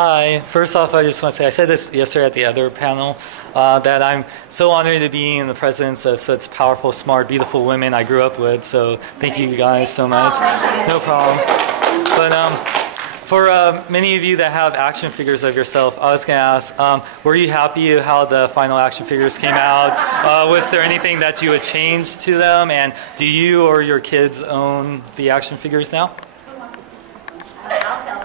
Hi. First off, I just want to say, I said this yesterday at the other panel, that I'm so honored to be in the presence of such powerful, smart, beautiful women I grew up with. So thank you guys so much. No problem. But for many of you that have action figures of yourself, I was going to ask, were you happy how the final action figures came out? Was there anything that you would change to them? And do you or your kids own the action figures now? I'll tell.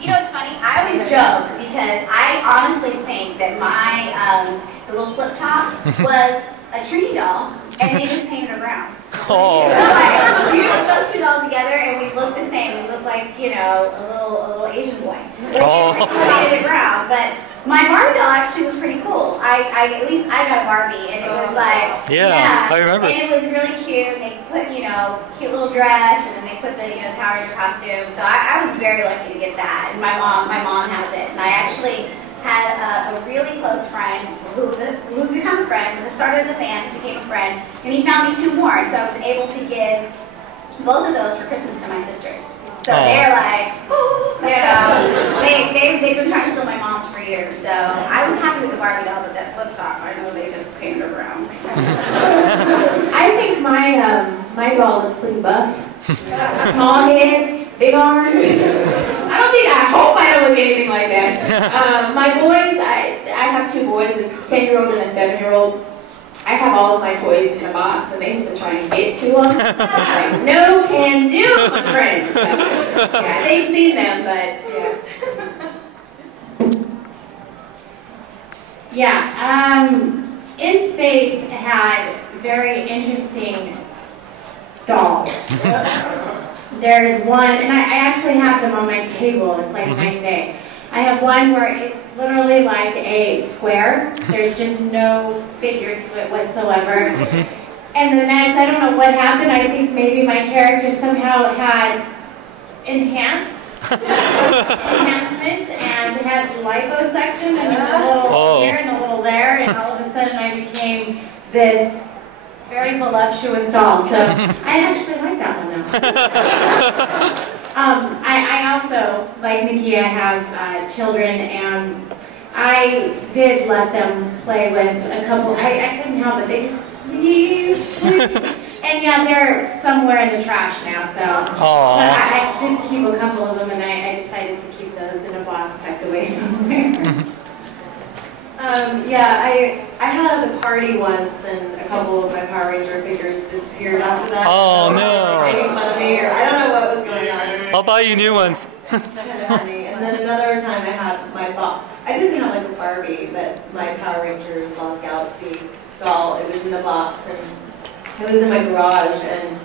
You know, it's funny. I always joke because I honestly think that my the little flip top was a Trini doll, and they just painted her brown. Oh. Like, we put those two dolls together, and we look the same. We look like, you know, a little Asian boy. Like, we painted it brown, but my Barbie doll actually was pretty cool. At least I got a Barbie, and it was like, yeah, I remember. And it was really cute. They put, you know, cute little dress, and then they put the, you know, Power Ranger costume. So I was very lucky to get that, and my mom has it, and I actually had a really close friend who's become a friend, started as a fan, became a friend, and he found me two more, and so I was able to give both of those for Christmas to my sisters. So they're like, you know, they've been trying to steal my mom's for years. So I was happy with the Barbie doll, but that flip top, I know they just painted her brown. I think my doll looked pretty buff. Small head, big arms. I hope I don't look anything like that. My boys, I have two boys, a 10-year-old and a 7-year-old. I have all of my toys in a box, and they have to try and get to them. Like, no can do, my friends. So, yeah, they've seen them, but yeah. Yeah, In Space had very interesting dolls. There's one, and I actually have them on my table. It's like night and day. I have one where it's literally like a square. There's just no figure to it whatsoever. And the next, I don't know what happened. I think maybe my character somehow had enhancements and had liposuction, and a little here and a little there, and all of a sudden I became this very voluptuous doll. So I actually like that one though. I also, like Nikki, I have children, and I did let them play with a couple. I couldn't help it. They just, please. And yeah, they're somewhere in the trash now. So, but I did keep a couple of them, and I decided to keep those in a box tucked away somewhere. Yeah, I had a party once, and a couple of my Power Ranger figures disappeared after that. Oh no! Making fun of me, or I don't know what was going on. I'll buy you new ones. And then another time I had my I didn't have like a Barbie, but my Power Rangers Lost Galaxy doll. It was in the box, and it was in my garage, and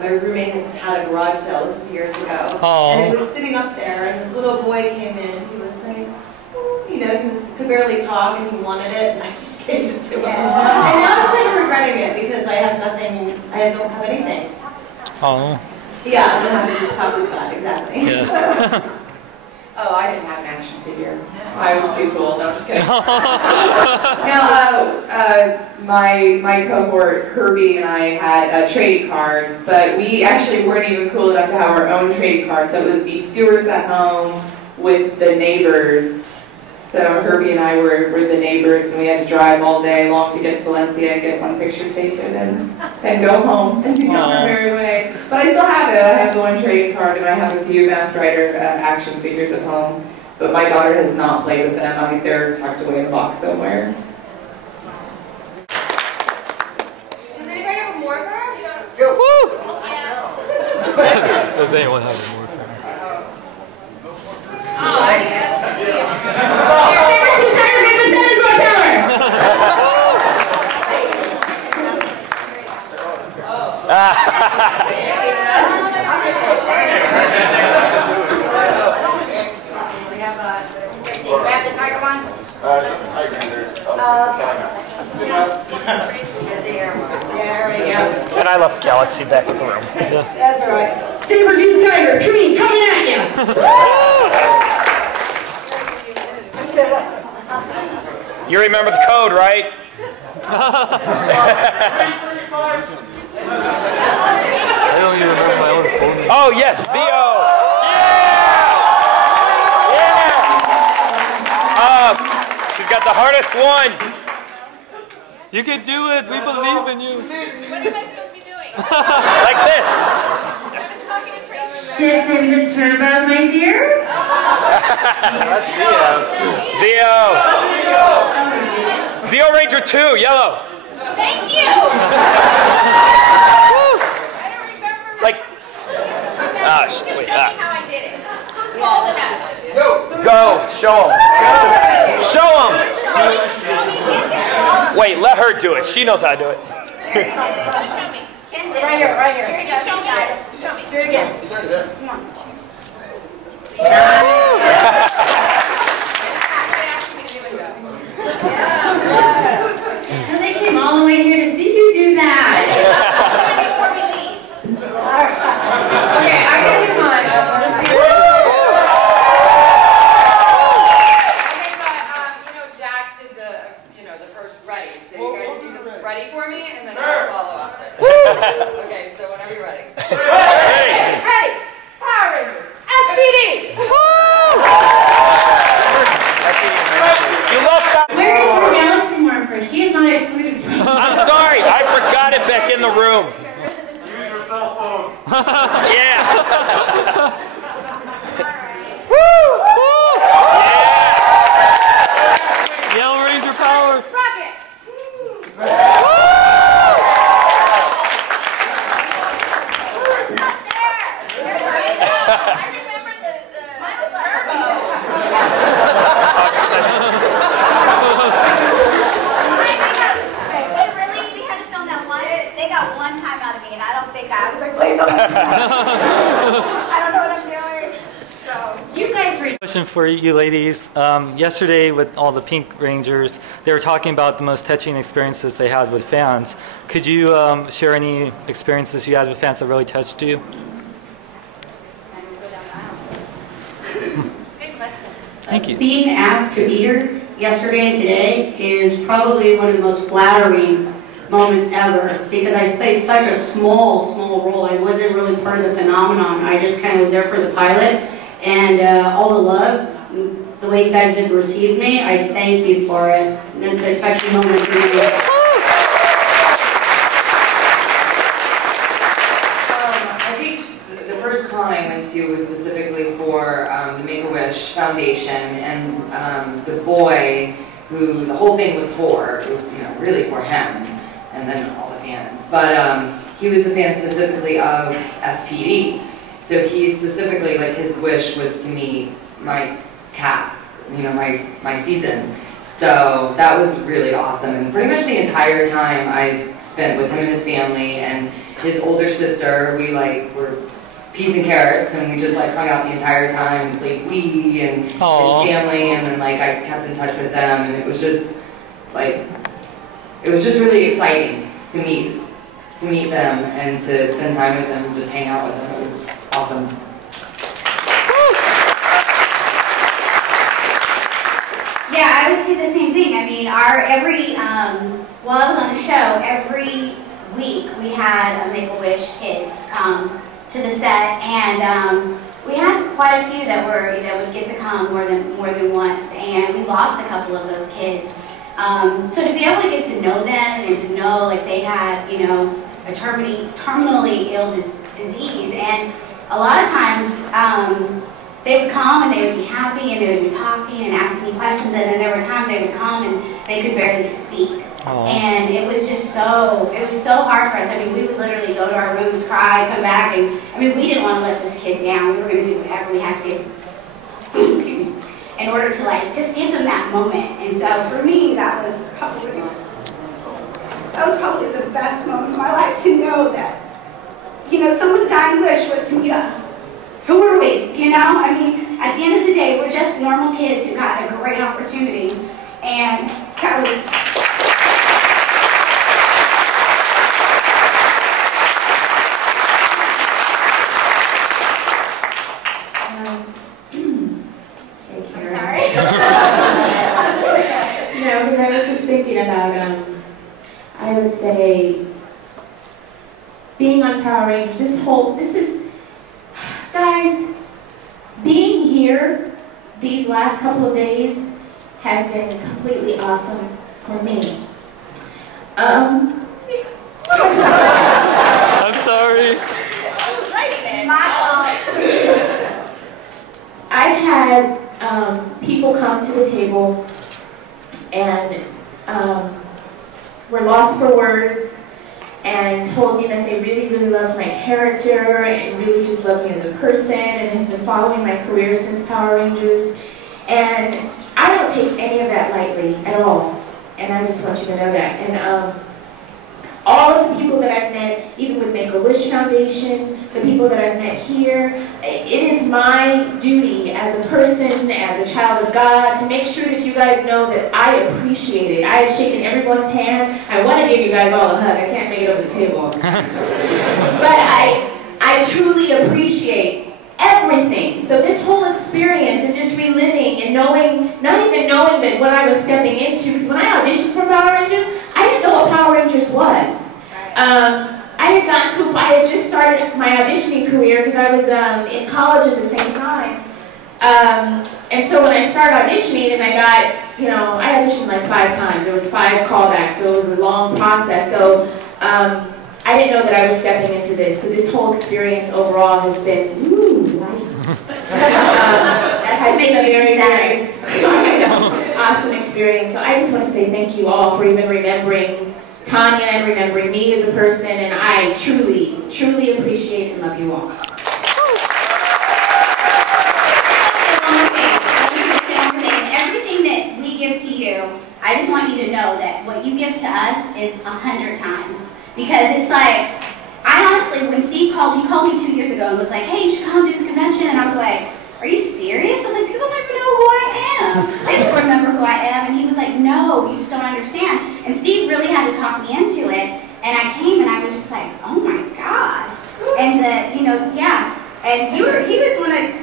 my roommate had a garage sale. This was years ago, and it was sitting up there, and this little boy came in. He was like, you know, he could barely talk, and he wanted it, and I just gave it to him. And now I'm kind of regretting it because I have nothing. I don't have anything. Oh. Yeah, I don't have any Papa Scott, exactly. Yes. Oh, I didn't have an action figure. I was too cool. No, I'm just kidding. No, my cohort, Herbie and I had a trading card, but we actually weren't even cool enough to have our own trading card. So it was the stewards at home with the neighbors. So Herbie and I were the neighbors, and we had to drive all day long to get to Valencia and get one picture taken and go home and be on our merry way. But I still have it. I have the one trading card, and I have a few Masked Rider action figures at home. But my daughter has not played with them. I think they're tucked away in a box somewhere. Does anybody have a Morphicon? Woo! Yeah. Does anyone have a Morphicon? Oh, I think that's Grab the tiger one? There we go. And I left Galaxy back in the room. That's all right. Saber-tooth tiger, Trini, coming at you! You remember the code, right? I don't even remember my own phone. Oh yes, Zio! Yeah! Yeah! the hardest one. You can do it. We believe in you. What am I supposed to be doing? Like this. I was talking to Tracy. Shift into turbo, my dear. Zeo. Zeo Ranger 2, yellow. Thank you. I don't remember. Like, Wait, show me how I did it. Who's bold enough? go, show him. Show him. Show me. Ken did it. Wait, let her do it. She knows how to do it. Who's gonna show me? Ken did it. Right here. Here you go. Show me. Show me. Do it again. Come on. They asked me to do it though. And they came all the way here to see you do that. Before we leave. Okay, I'm gonna do mine. Let's see. Okay, but Jack did the the first ready. So you guys do the ready for me, and then I'll follow up. Okay, so whenever you're ready. Ready. Power Rangers. SPD. You love that. Where is her galaxy marker? She is not excluded. I'm sorry, I forgot it back in the room. Use your cell phone. Yeah. Yellow Ranger power. Rocket. I remember the turbo. We had to film that once. They got one time out of me, and I don't think I was like, please don't make me do that. I don't know what I'm doing. So. You guys were. Question for you ladies. Yesterday with all the Pink Rangers, they were talking about the most touching experiences they had with fans. Could you share any experiences you had with fans that really touched you? Good question. Thank you. Being asked to be here yesterday and today is probably one of the most flattering moments ever, because I played such a small role. I wasn't really part of the phenomenon. I just kind of was there for the pilot, and all the love, the way you guys have received me, I thank you for it. That's a touching moment for me. I think the first con I went to was specifically for the Make-A-Wish Foundation, and the boy who the whole thing was for, it was really for him, and then all the fans. But he was a fan specifically of SPD. So he specifically, like, his wish was to meet my cast, my season. So that was really awesome. And pretty much the entire time I spent with him and his family and his older sister, we were peas and carrots, and we just hung out the entire time and played Wii and his family, and then I kept in touch with them, and it was just really exciting to meet them and to spend time with them and just hang out with them. It was awesome. Yeah, I would say the same thing. I mean, while I was on the show, every week we had a Make-A-Wish kid come to the set, and we had quite a few that would get to come more than once, and we lost a couple of those kids. So to be able to get to know them and to know they had a terminally ill disease, and a lot of times they would come and they would be happy and they would be talking and asking me questions, and then there were times they would come and they could barely speak. And it was just so hard for us. I mean, we would literally go to our rooms, cry, come back, and we didn't want to let this kid down. We were going to do whatever we had to in order to just give them that moment. And so for me, that was probably the best moment of my life, to know that someone's dying wish was to meet us. Who are we? I mean, at the end of the day, we're just normal kids who got a great opportunity, and that was. Because I was just thinking about, I would say, being on Power Rangers, guys, being here these last couple of days has been completely awesome for me. I'm sorry. I've had people come to the table and were lost for words and told me that they really, really loved my character and really just loved me as a person and have been following my career since Power Rangers. And I don't take any of that lightly at all. And I just want you to know that. And all of the people that I've met, even with Make-A-Wish Foundation, the people that I've met here, it is my duty as a person, as a child of God, to make sure that you guys know that I appreciate it. I have shaken everyone's hand. I want to give you guys all a hug. I can't make it over the table. But I truly appreciate everything. So this whole experience and just reliving and knowing, not even knowing that what I was stepping into, because when I auditioned for Power Rangers, I didn't know what Power Rangers was. I had just started my auditioning career because I was in college at the same time. And so when I started auditioning and I got, I auditioned like 5 times. There was 5 callbacks, so it was a long process. So I didn't know that I was stepping into this. So this whole experience overall has been, nice. Has been a very, very awesome experience. So I just want to say thank you all for even remembering Tanya and remembering me as a person, and I truly, truly appreciate and love you all. Everything that we give to you, I just want you to know that what you give to us is 100 times. Because it's like, I honestly, when Steve called, he called me 2 years ago and was like, hey, you should come to this convention. And I was like, are you serious? I was like, people don't even know who I am. They don't remember who I am. And he was like, no, you just don't understand. And Steve really had to talk me into it. And I came and I was just like, oh my gosh. And yeah. And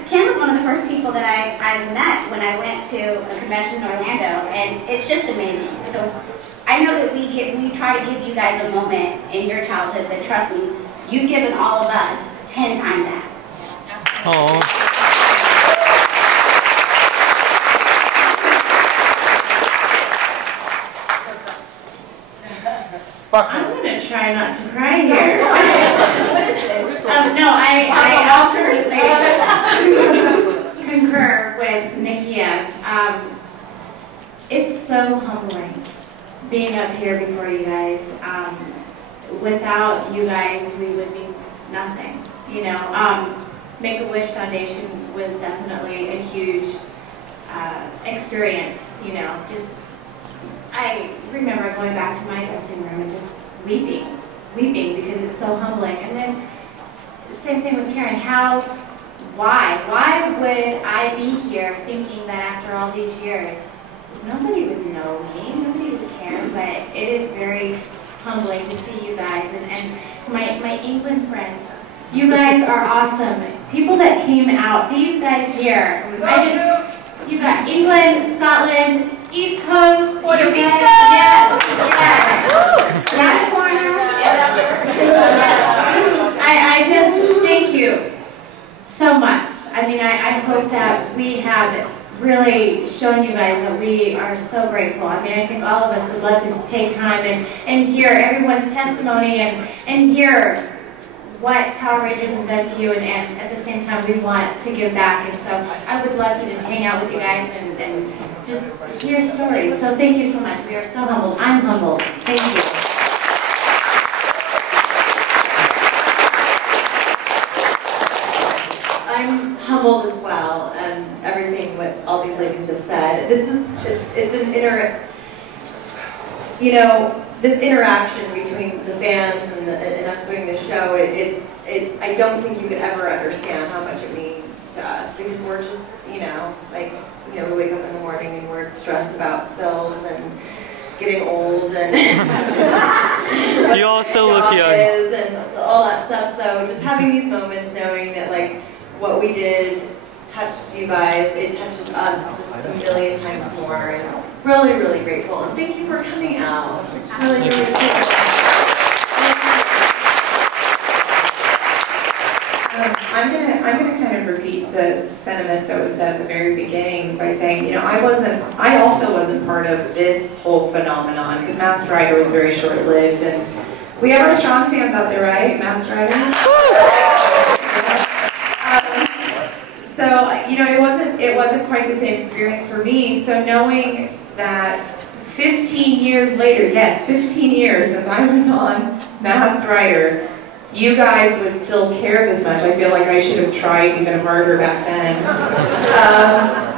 Ken was one of the first people that I met when I went to a convention in Orlando. And it's just amazing. So I know that we try to give you guys a moment in your childhood, but trust me, you've given all of us 10 times that. Oh. I'm going to try not to cry here. No, I absolutely concur with Nikia. It's so humbling being up here before you guys. Without you guys, we would be nothing. Make-A-Wish Foundation was definitely a huge experience. I remember going back to my dressing room and just weeping because it's so humbling. And then the same thing with Karen. Why would I be here thinking that after all these years, nobody would know me, nobody would care, but it is very humbling to see you guys. And my England friends, you guys are awesome. People that came out, these guys here, you got England, Scotland, East Coast, Puerto Rico. Yes. I just thank you so much. I mean, I hope that we have really shown you guys that we are so grateful. I mean, I think all of us would love to take time and hear everyone's testimony and hear what Power Rangers has done to you, and at the same time we want to give back, and so I would love to just hang out with you guys and just hear stories. So thank you so much. We are so humbled. I'm humbled. Thank you. I'm humbled as well, and everything what all these ladies have said. It's an this interaction between the fans and us doing this show. I don't think you could ever understand how much it means to us, because we're just, we wake up in the morning and we're stressed about bills and getting old and you all still look young and all that stuff. So just having these moments, knowing that what we did touched you guys, it touches us just a million times more, and really, really grateful. And thank you for coming out. It's really, really cool. I'm gonna kind of repeat the sentiment that was said at the very beginning by saying, you know, I also wasn't part of this whole phenomenon, because Masked Rider was very short-lived, and we have our strong fans out there, right? Masked Rider? So, you know, it wasn't quite the same experience for me, so knowing that 15 years later, yes, 15 years since I was on Masked Rider, you guys would still care this much. I feel like I should have tried even harder back then.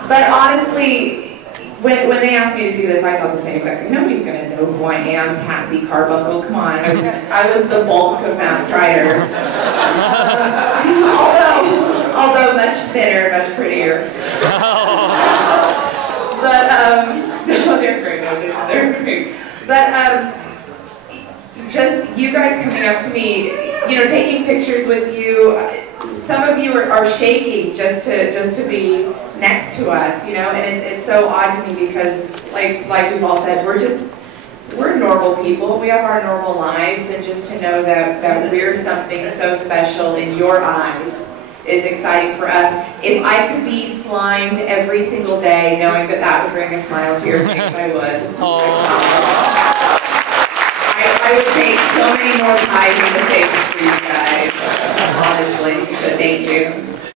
But honestly, when they asked me to do this, I thought the same exact thing. Nobody's going to know who I am, Patsy Carbuncle. Come on, I was the bulk of Masked Rider. Although much thinner, much prettier. But no, they're great. They're great. But just you guys coming up to me, you know, taking pictures with you. Some of you are shaking just to be next to us, you know, and it's so odd to me because, like we've all said, we're normal people. We have our normal lives, and just to know that we're something so special in your eyes is exciting for us. If I could be slimed every single day, knowing that would bring a smile to your face, I would. I would take so many more pies in the face for you guys, honestly, so thank you.